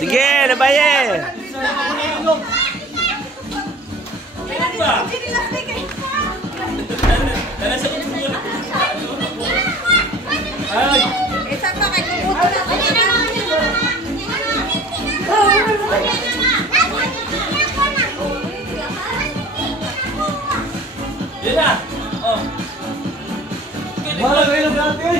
Sige, nabaye. Isa pa kay kubuto na. Yan na. Oh. Wala kayo ng grabe.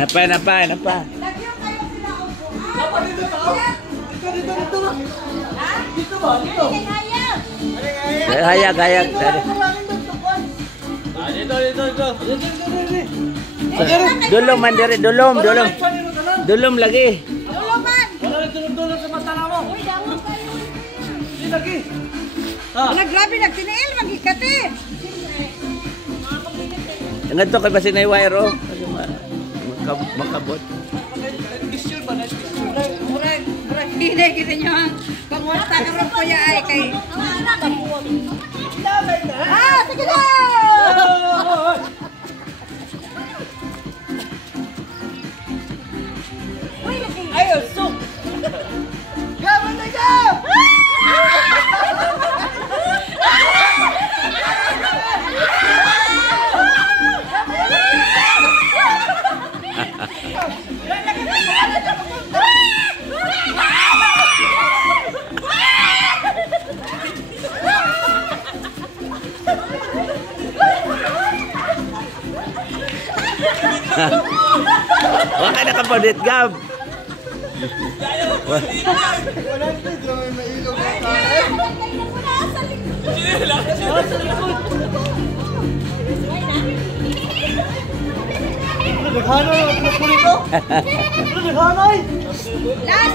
Apa? Dito ba? Dito. Hayag. Dito. Dulom man dire, dulom lagi. Duluman. Wala rin tulong sa mata na mo. Uy, dawag kayo. Hindi lagi. Wala, grabe, nagtinail, magikati. Ang to kay basin na wire oh. Makabot. Murag, hindi kita nyo ang pangwasta ng rupoya ay kay... Sige na! Ayun, sok! Gaman na gam! Wala na kapalit, Gab. Last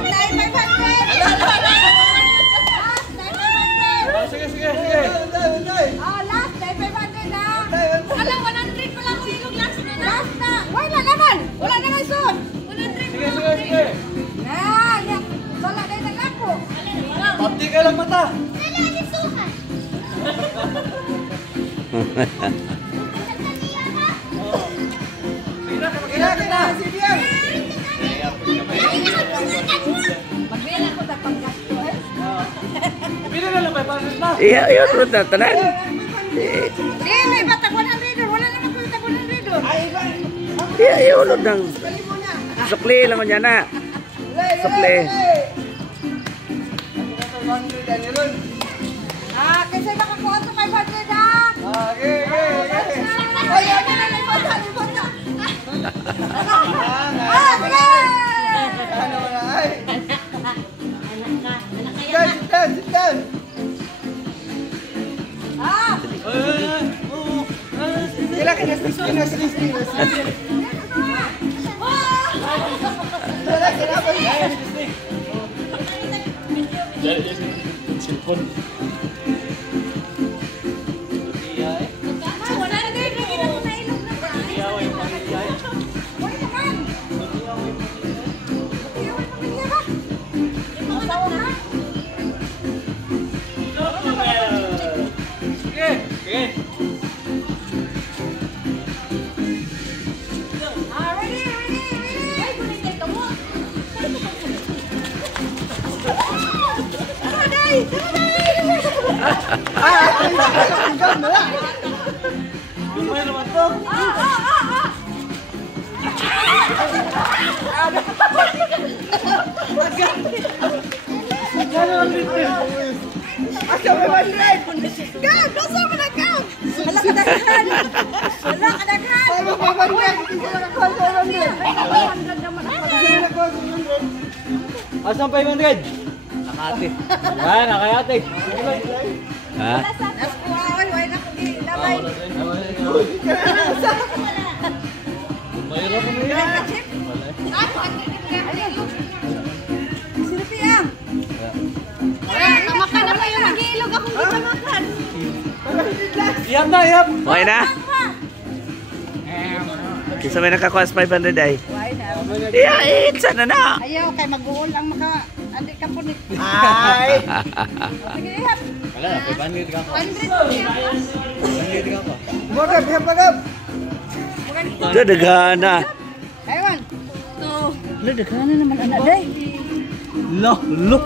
time, 500! Sige. Last time, 500 na! Alam, 100 pala ko yung last na! Last na! Wala naman! Wala naman soon! 100 Sige. Yan! Wala na yung naglapo! Pabdi ka lang mata. Wala na sukan! Kailangan na. Sige yan. Magbila ko na panggasto eh! Pili na lang 500 na. Iya, urut na tanan. May batag 100 doon! Wala naman ko yung tag 100 doon! Iya, urut nang sukli lang man yan na. Sukli. Kasi makakuha sa 500 ha! Okay. Ayaw na lang yung bata! Sige! Ano na ay? Sit down. Kailangan na slisting. Silpon. Wala na din! Nakita ko na ilog na ba? Uy naman! Iyawan pamilya ba? Yung mga anak na? Sige. Ready! Ay, kunitay ka mo! Tumaday! Lumay naman to. Asa may 100? Gab! Nasa mo na Gab! Hala ka daghan! Asan 500? Nakati. Nakayate. Ha? Ay, wala na kong ilabay. Mayroon ko na yan. Sinapi ang? Tamakan na kayo, mag-iilog akong di tamakan. Iyap na. Okay na? Kisa may nakakuha sa 500 ay. Why na? Iya, sana na. Ayaw, kay mag-uol ang maka... Andi ka kapon ni. Ay! Sige, ihap. Wala na, 500 ka. 100 po siya. 500 ka pa. Magab, magab! Ito, daghana. Aywan. Two. Ito, daghana naman anak day. Look.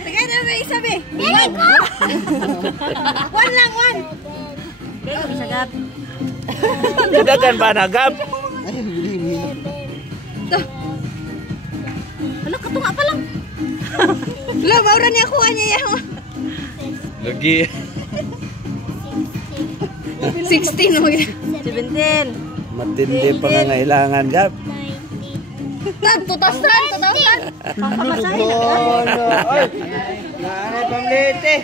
Sige na may isa be. Dili ko. One lang, one. Dili ko sagap. Dadagan ba nagap? Ano katunga pa lang. Lo, maura niya kuha niya yan. Lagi. 16 no. 17. Matindi pangangailangan gap. 2,000. Ay! Naanay pamlete!